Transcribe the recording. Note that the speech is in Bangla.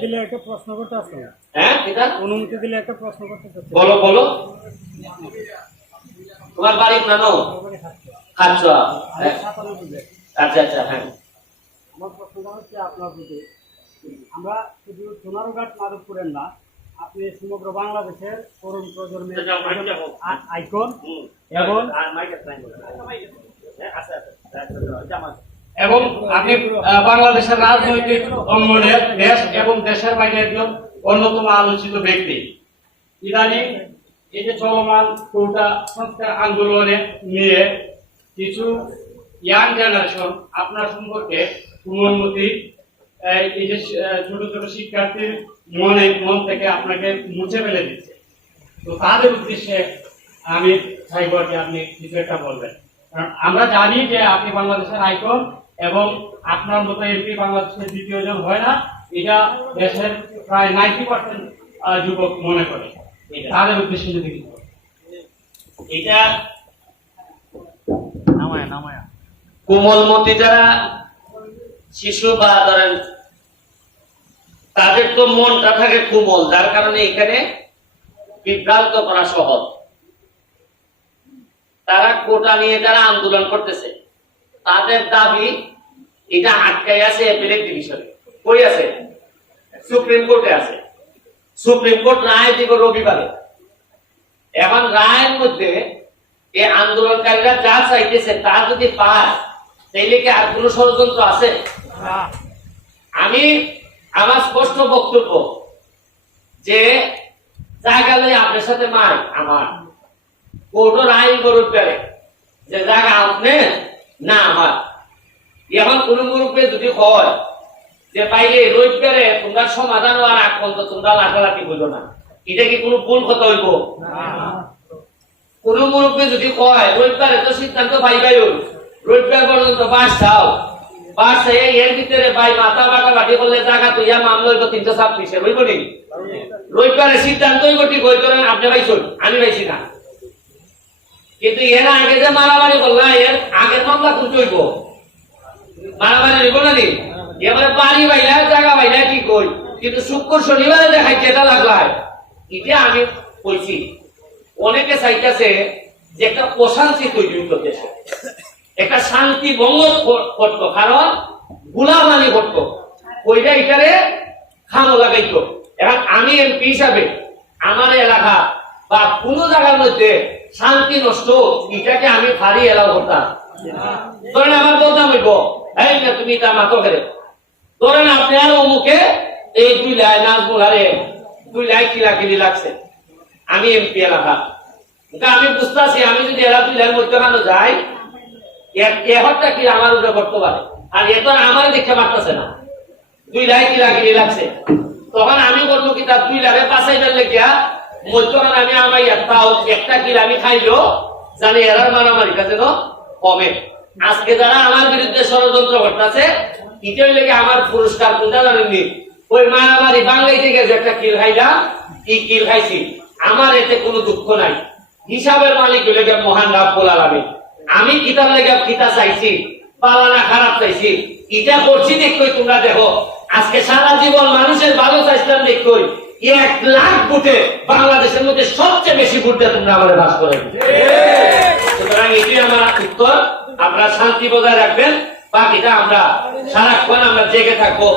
দিলে একটা প্রশ্ন করতে আসছো? হ্যাঁ, এটা অনুমতি দিলে একটা প্রশ্ন করতে চাচ্ছি। বলো বলো। তোমার বাড়ি নানো আচ্ছা আচ্ছা আচ্ছা। হ্যাঁ, আমার প্রশ্নটা হচ্ছে আপনার প্রতি, আমরা শুধু সোনারঘাট মাধবপুরের না, আপনি সমগ্র বাংলাদেশের তরুণ প্রজন্মের আইকন এবং এবং আপনি বাংলাদেশের রাজনৈতিক অঙ্গনের দেশ এবং দেশের বাইরে একজন অন্যতম আলোচিত ব্যক্তি। ইদানিং এই যে চলমান কোটা সংস্কার আন্দোলনে নিয়ে কিছু ইয়াং জেনারেশন আপনার সম্পর্কে অনুমতি এই যে ছোট ছোট শিক্ষার্থীর মন থেকে আপনাকে মুছে ফেলে দিচ্ছে। তো তাদের উদ্দেশ্যে আমি চাইব যে আপনি কিছু একটা বলবেন, কারণ আমরা জানি যে আপনি বাংলাদেশের আইকন এবং আপনার মতো এমপি বাংলাদেশের দ্বিতীয় জন হয় না, এটা দেশের প্রায় 90% যুবক মনে করে। তাদের উদ্দেশ্যে যদি কিছু এটা কোমলমতি যারা শিশু বা ধরেন তাদের তো মনটা থাকে কোমল, যার কারণে এখানে বিভ্রান্ত করা সহজ। তারা কোটা নিয়ে যারা আন্দোলন করতেছে তাদের দাবি এটা আটকাই আছে অ্যাপিলেট ডিভিশনে। কই আছে? সুপ্রিম কোর্টে আছে। সুপ্রিম কোর্ট রায় দিব রবিবারে। এখন রায়ের মধ্যে এই আন্দোলনকারীরা যা চাইতেছে তা যদি পায় তাইলে কি আর কোন ষড়যন্ত্র আছে? আমি আমার স্পষ্ট বক্তব্য যে জায়গা লই আপনার সাথে মার আমার কোর্টও রায় গরুর পেরে যে জায়গা আপনি না আমার। এখন কোন গ্রুপে যদি হয় যে পাইলে রবিবারে তোমরা সমাধান হওয়ার আগ পর্যন্ত তোমরা লাঠালাঠি বুঝো না, এটা কি কোনো ভুল কথা হইব? কোন গ্রুপে যদি কয় রবিবারে তো সিদ্ধান্ত পাইবাই, রবিবার পর্যন্ত বাস চাও, বাস এর ভিতরে ভাই মাথা বাটাবাটি করলে জায়গা তো ইয়া মামলা হইব 326 হইব নি? রবিবারে সিদ্ধান্ত হইব ঠিক হইতো না, আপনি পাইছেন আমি পাইছি না। কিন্তু এর আগে যে মারামারি করলা এর আগে মামলা কোন হইব? মারামারি হইব না নি? এবারে বাড়ি বাইলা জায়গা বাইলা ঠিক হই, কিন্তু শুক্র শনিবারে দেখাই কেটা লাগলায় এটা আমি কইছি। অনেকে চাইতেছে যে একটা অশান্তি তৈরি হইত দেশে, একটা শান্তি ভঙ্গ করতো, কারণ গুলামানি করতো, ওইটা এখানে খামো লাগাইতো। এখন আমি এমপি হিসাবে আমার এলাকা বা কোন জায়গার মধ্যে শান্তি নষ্ট এটাকে আমি ভারী এলাও করতাম। ধরেন আমার বলতাম হইব এই না তুমি তা মাতো খেলে, ধরেন আপনি আর অমুকে এই 2 লাই নাজমুল আরে 2 লাই কিলাকিলি লাগছে, আমি এমপি এলাকা। আমি বুঝতেছি আমি যদি এরা 2 লাই মধ্যে কানো যাই এহরটা কি আমার উপরে করতে পারে, আর এ তো আমার দেখতে পারতেছে না 2 লাই কিলাকিলি লাগছে। তখন আমি বলবো কি তার 2 লাইরে পাশাইবার লেগিয়া মধ্যখানে আমি আমার একটা কিল আমি খাইলো জানি এরার মারামারিটা যেন কমে। আজকে যারা আমার বিরুদ্ধে ষড়যন্ত্র করতেছে এটাই লেগে আমার পুরস্কার কোনটা জানেননি? ওই মারামারি বাংলায় থেকে যে একটা কিল খাইলাম, কি কিল খাইছি, আমার এতে কোনো দুঃখ নাই। হিসাবের মালিক হইলে মহান রাব্বুল আলামিন। আমি কিতাব লেগে কিতা চাইছি, পালানা খারাপ চাইছি, এটা করছি দেখই তোমরা দেখো। আজকে সারা জীবন মানুষের ভালো চাইছিলাম দেখই 1 লাখ ভোটে বাংলাদেশের মধ্যে সবচেয়ে বেশি ভোট দিয়ে তোমরা আমাদের বাস করে। সুতরাং এটি আমার উত্তর। আপনারা শান্তি বজায় রাখবেন, বাকিটা আমরা সারাক্ষণ আমরা জেগে থাকবো।